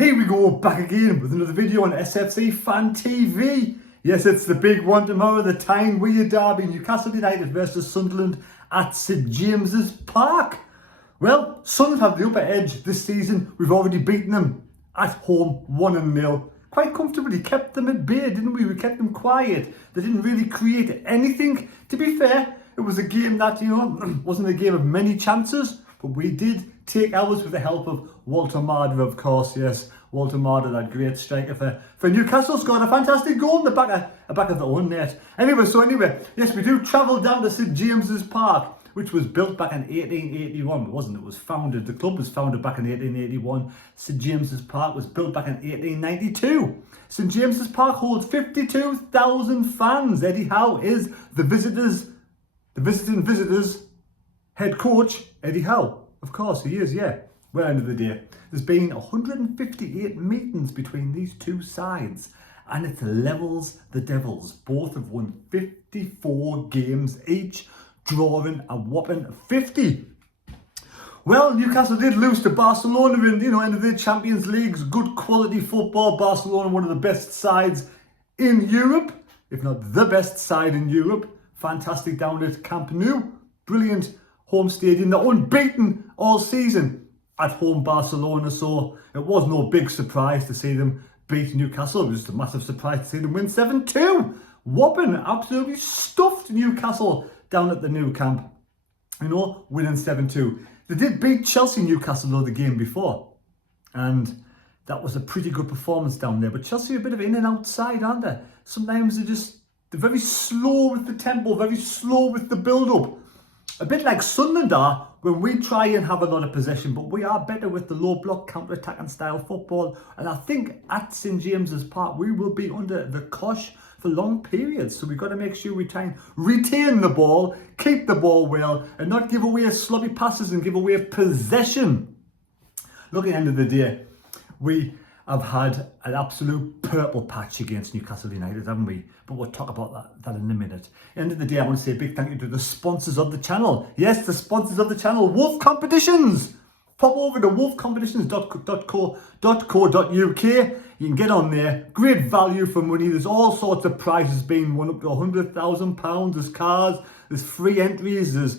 Here we go, back again with another video on SAFC Fan TV. Yes, it's the big one tomorrow, the time-weird derby, Newcastle United versus Sunderland at St James's Park. Well, Sunderland have the upper edge this season. We've already beaten them at home 1-0. Quite comfortably, kept them at bay, didn't we? We kept them quiet. They didn't really create anything. To be fair, it was a game that, wasn't a game of many chances, but we did take ours with the help of Walter Marder, of course. Yes, Walter Marder, that great striker for Newcastle, scored a fantastic goal in the back of the own net. Anyway, yes, we do travel down to St James's Park, which was built back in 1881. It wasn't, it was founded. The club was founded back in 1881. St James's Park was built back in 1892. St James's Park holds 52,000 fans. Eddie Howe is the visiting visitors head coach. Eddie Howe, of course he is, yeah. Well, end of the day, there's been 158 meetings between these two sides, and it levels the Devils. Both have won 54 games each, drawing a whopping 50. Well, Newcastle did lose to Barcelona in, end of the Champions League's good quality football. Barcelona, one of the best sides in Europe, if not the best side in Europe. Fantastic down at Camp Nou. Brilliant home stadium. They're unbeaten all season at home Barcelona, so it was no big surprise to see them beat Newcastle. It was just a massive surprise to see them win 7-2. Whopping, absolutely stuffed Newcastle down at the Nou Camp. Winning 7-2. They did beat Chelsea Newcastle though the game before, and that was a pretty good performance down there. But Chelsea are a bit of in and outside, aren't they? Sometimes they're very slow with the tempo, very slow with the build-up. A bit like Sunderland are when we try and have a lot of possession, but we are better with the low block counter-attacking style football. And I think at St James's Park, we will be under the cosh for long periods. So we've got to make sure we try and retain the ball, keep the ball well, and not give away sloppy passes and give away possession. Look, at the end of the day, we have had an absolute purple patch against Newcastle United, haven't we? But we'll talk about that in a minute. At the end of the day, I want to say a big thank you to the sponsors of the channel. Yes, the sponsors of the channel, Wolf Competitions. Pop over to wolfcompetitions.co.uk. You can get on there. Great value for money. There's all sorts of prizes being won, up to £100,000. There's cars, there's free entries, there's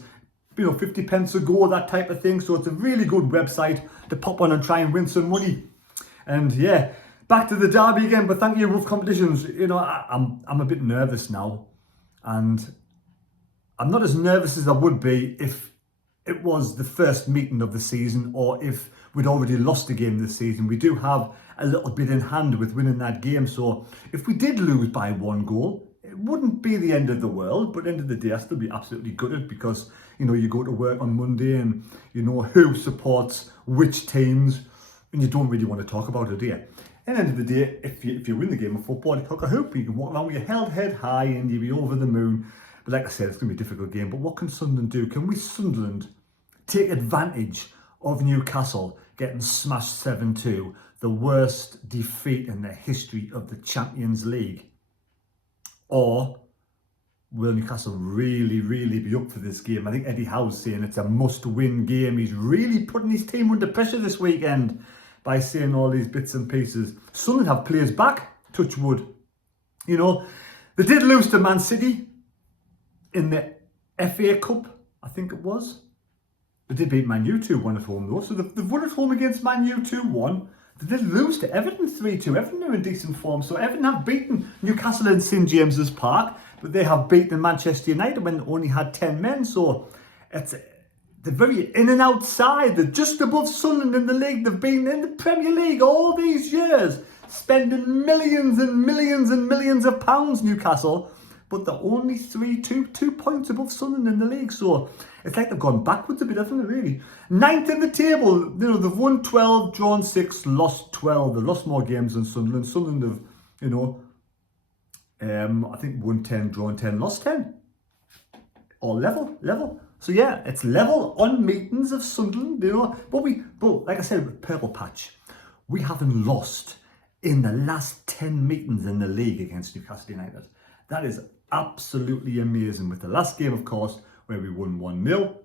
50 pence a go, that type of thing. So it's a really good website to pop on and try and win some money. And yeah, back to the derby again, but thank you, Wolf Competitions. I'm a bit nervous now, and I'm not as nervous as I would be if it was the first meeting of the season, or if we'd already lost a game this season. We do have a little bit in hand with winning that game, so if we did lose by 1 goal, it wouldn't be the end of the world. But at the end of the day, I'd still be absolutely gutted, because you go to work on Monday and you know who supports which teams, and you don't really want to talk about it, do you? At the end of the day, if you win the game of football, you cock a hoop, you can walk around with your head high and you'll be over the moon. But like I said, it's going to be a difficult game. But what can Sunderland do? Can we, Sunderland, take advantage of Newcastle getting smashed 7-2, the worst defeat in the history of the Champions League? Or will Newcastle really, really be up for this game? I think Eddie Howe's saying it's a must-win game. He's really putting his team under pressure this weekend by saying all these bits and pieces. Sunderland have players back, touch wood. They did lose to Man City in the FA Cup, I think it was. They did beat Man U 2-1 at home though. So they've won at home against Man U 2-1. They did lose to Everton 3-2. Everton are in decent form. So Everton have beaten Newcastle in St James's Park, but they have beaten Manchester United when they only had 10 men. So they're very in and outside. They're just above Sunderland in the league. They've been in the Premier League all these years, spending millions and millions and millions of pounds, Newcastle, but they're only 2 points above Sunderland in the league. So it's like they've gone backwards a bit, haven't they, really? 9th in the table. They've won 12, drawn 6, lost 12. They've lost more games than Sunderland. Sunderland have, I think won 10, drawn 10, lost 10. Or level. So yeah, it's level on meetings of Sunderland, But like I said, with Purple Patch, we haven't lost in the last 10 meetings in the league against Newcastle United. That is absolutely amazing. With the last game, of course, where we won 1-0.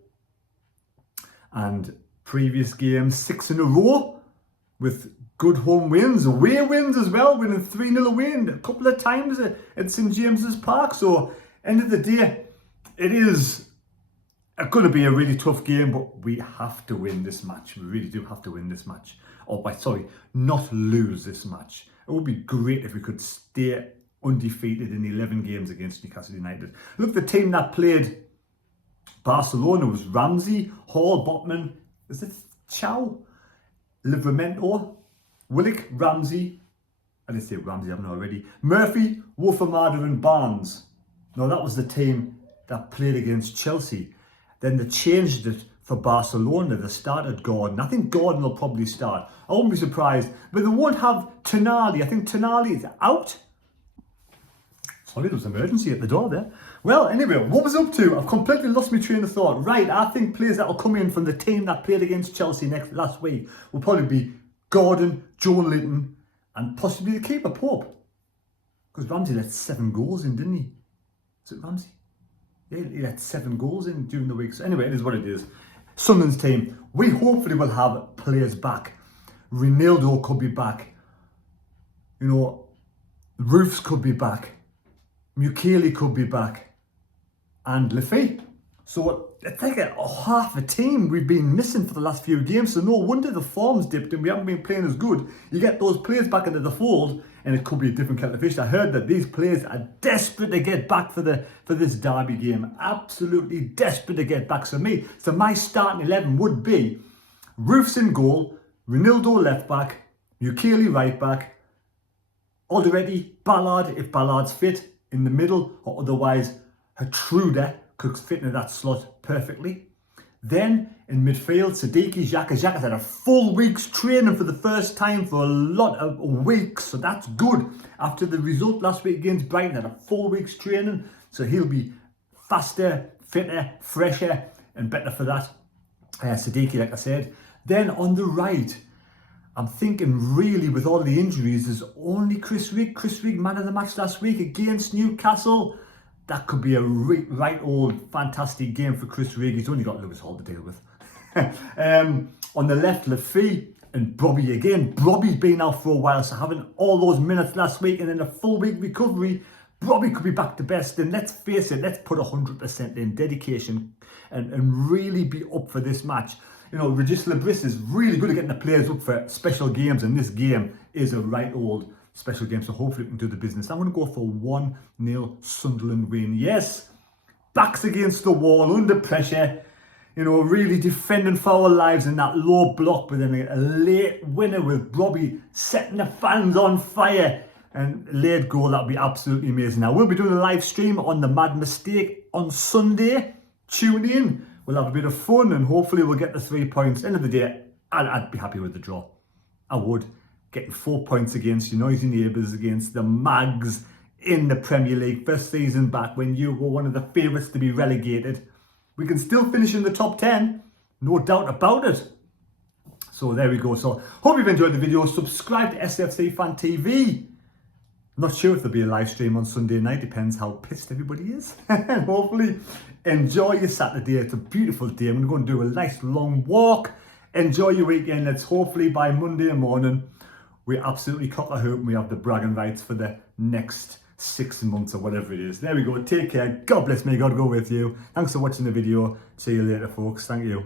And previous games, 6 in a row, with good home wins, away wins as well, winning 3-0 away a couple of times at St James's Park. So, end of the day, it is going to be a really tough game, but we have to win this match. We really do have to win this match. Not lose this match. It would be great if we could stay undefeated in 11 games against Newcastle United. Look, the team that played Barcelona was Ramsey, Hall, Botman, is it Chow, Livramento, Willock, Ramsey, I didn't say Ramsey, I haven't already, Murphy, Wolfamada and Barnes. No, that was the team that played against Chelsea. Then they changed it for Barcelona. They started Gordon. I think Gordon will probably start. I won't be surprised. But they won't have Tonali. I think Tonali is out. Sorry, there was an emergency at the door there. Well, anyway, what was up to? I've completely lost my train of thought. Right, I think players that will come in from the team that played against Chelsea last week will probably be Gordon, Joan Linton, and possibly the keeper, Pope. Because Ramsey let 7 goals in, didn't he? Is it Ramsey? Yeah, he let 7 goals in during the week. So anyway, it is what it is. Sunderland's team, we hopefully will have players back. Ronaldo could be back. You know, Roofs could be back. Mukele could be back. And Lefebvre. So it's like half a team we've been missing for the last few games. So no wonder the form's dipped and we haven't been playing as good. You get those players back into the fold and it could be a different kettle of fish. I heard that these players are desperate to get back for this derby game. Absolutely desperate to get back. So my starting 11 would be Roofs in goal, Ronaldo left back, Mukele right back, Alderweireld, Ballard if Ballard's fit in the middle, or otherwise Hatruda could fit into that slot perfectly. Then in midfield, Siddiqui, Xhaka. Xhaka's had a full week's training for the first time for a lot of weeks, so that's good. After the result last week against Brighton, had a full week's training, so he'll be faster, fitter, fresher, and better for that. Siddiqui, like I said. Then on the right, I'm thinking really with all the injuries, there's only Chris Rigg. Chris Rigg, man of the match last week against Newcastle. That could be a right old fantastic game for Chris Rigg. He's only got Lewis Hall to deal with. On the left, Lefebvre and Bobby again. Bobby's been out for a while, so having all those minutes last week and then a full week recovery, Bobby could be back to best. And let's face it, let's put 100% in dedication and really be up for this match. You know, Regis Lebris is really good at getting the players up for special games, and this game is a right old special game, so hopefully we can do the business. I'm going to go for 1-0 Sunderland win. Yes, backs against the wall, under pressure, you know, really defending for our lives in that low block, but then a late winner with Robbie setting the fans on fire and late goal. That would be absolutely amazing. Now, we'll be doing a live stream on the Mad Mistake on Sunday. Tune in. We'll have a bit of fun and hopefully we'll get the 3 points. End of the day, I'd be happy with the draw. I would. Getting 4 points against your noisy neighbours, against the Mags in the Premier League. First season back when you were one of the favourites to be relegated. We can still finish in the top 10. No doubt about it. So there we go. So hope you've enjoyed the video. Subscribe to SAFC Fan TV. Not sure if there'll be a live stream on Sunday night. Depends how pissed everybody is. And hopefully enjoy your Saturday. It's a beautiful day. I'm going to do a nice long walk. Enjoy your weekend. Let's hopefully by Monday morning we absolutely cock a hoop and we have the bragging rights for the next 6 months or whatever it is. There we go. Take care. God bless me. God go with you. Thanks for watching the video. See you later, folks. Thank you.